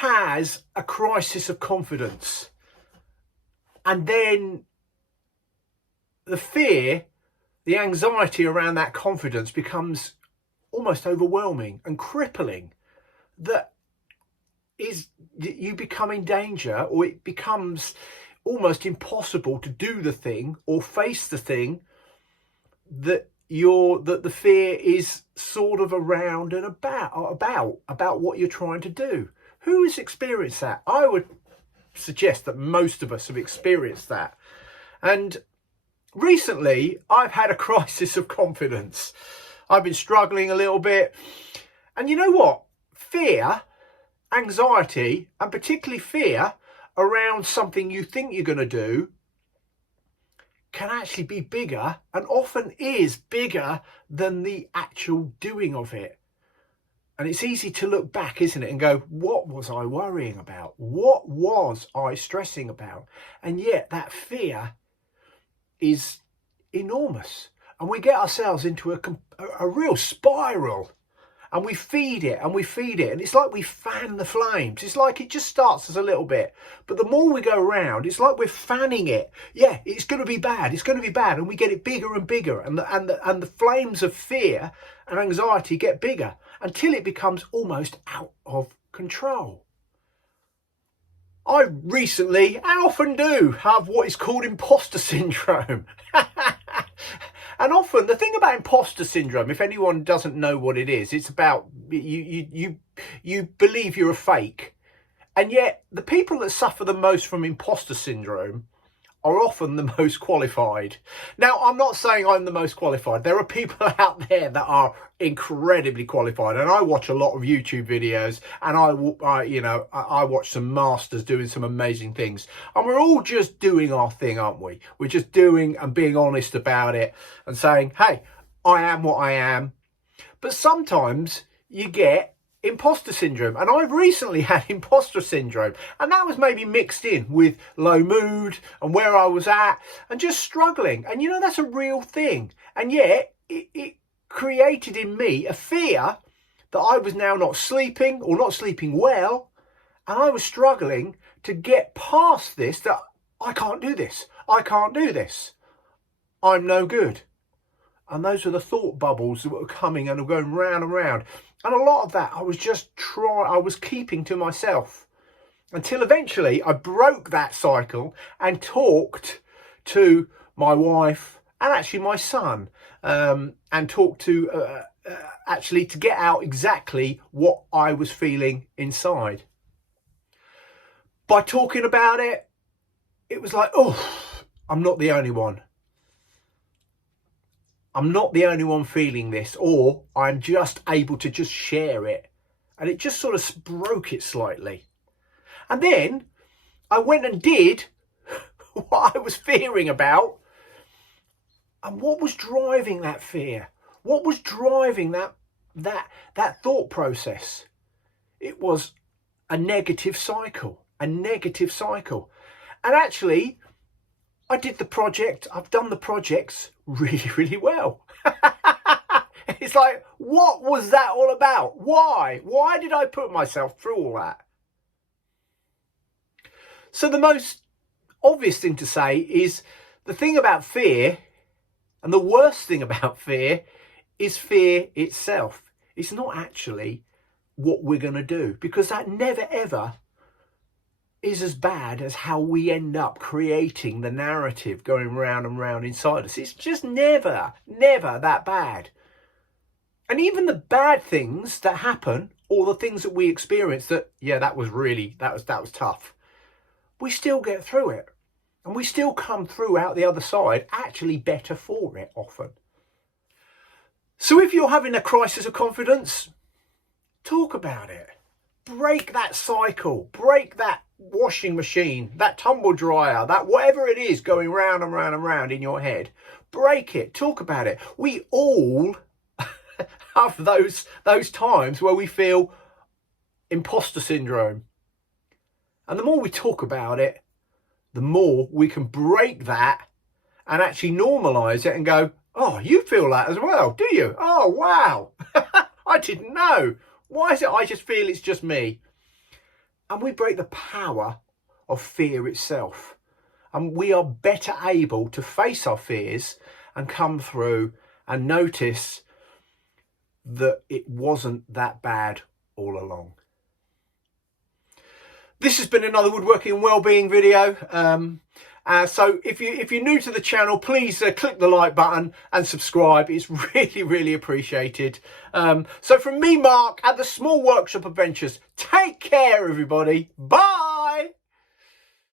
has a crisis of confidence, and then the fear, the anxiety around that confidence becomes almost overwhelming and crippling, that you become in danger, or it becomes almost impossible to do the thing or face the thing that the fear is sort of around and about what you're trying to do. Who has experienced that? I would suggest that most of us have experienced that. And recently I've had a crisis of confidence. I've been struggling a little bit, and you know what? Fear, anxiety, and particularly fear around something you think you're going to do can actually be bigger, and often is bigger than the actual doing of it. And it's easy to look back, isn't it, and go, what was I worrying about? What was I stressing about? And yet that fear is enormous, and we get ourselves into a real spiral, and we feed it and we feed it, and it's like we fan the flames. It's like it just starts as a little bit, but the more we go around, it's like we're fanning it. Yeah, it's going to be bad, it's going to be bad, and we get it bigger and bigger, and the flames of fear and anxiety get bigger until it becomes almost out of control. I recently, and often do, have what is called imposter syndrome. And often the thing about imposter syndrome, if anyone doesn't know what it is, it's about you believe you're a fake. And yet the people that suffer the most from imposter syndrome are often the most qualified. Now, I'm not saying I'm the most qualified. There are people out there that are incredibly qualified, and I watch a lot of YouTube videos, and I watch some masters doing some amazing things, and we're all just doing our thing, aren't we? We're just doing and being honest about it and saying, hey, I am what I am. But sometimes you get imposter syndrome, and I've recently had imposter syndrome, and that was maybe mixed in with low mood and where I was at and just struggling. And you know, that's a real thing, and yet it created in me a fear that I was now not sleeping, or not sleeping well, and I was struggling to get past this, that I can't do this, I'm no good. And those are the thought bubbles that were coming and were going round and round. And a lot of that I was keeping to myself, until eventually I broke that cycle and talked to my wife and actually my son, and talked to actually to get out exactly what I was feeling inside. By talking about it, it was like, oh, I'm not the only one. I'm not the only one feeling this, or I'm just able to just share it. And it just sort of broke it slightly. And then I went and did what I was fearing about. And what was driving that fear? What was driving that thought process? It was a negative cycle, And actually, I did the project. I've done the projects really, really well. It's like, what was that all about? Why? Why did I put myself through all that? So the most obvious thing to say is the thing about fear, and the worst thing about fear, is fear itself. It's not actually what we're going to do, because that never ever is as bad as how we end up creating the narrative going round and round inside us. It's just never that bad. And even the bad things that happen, or the things that we experience that, yeah, that was tough, we still get through it. And we still come through out the other side actually better for it often. So if you're having a crisis of confidence, talk about it. Break that cycle, break that washing machine, that tumble dryer, that whatever it is going round and round and round in your head. Break it, talk about it. We all have those times where we feel imposter syndrome. And the more we talk about it, the more we can break that and actually normalise it and go, oh, you feel that as well, do you? Oh, wow. I didn't know. Why is it I just feel it's just me? and we break the power of fear itself. And we are better able to face our fears and come through and notice that it wasn't that bad all along. This has been another woodworking and wellbeing video. So if you're new to the channel, please click the like button and subscribe. It's really appreciated. So from me, Mark, at the Small Workshop Adventures, take care, everybody. Bye.